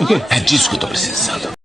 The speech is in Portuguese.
O quê? É disso que eu tô precisando.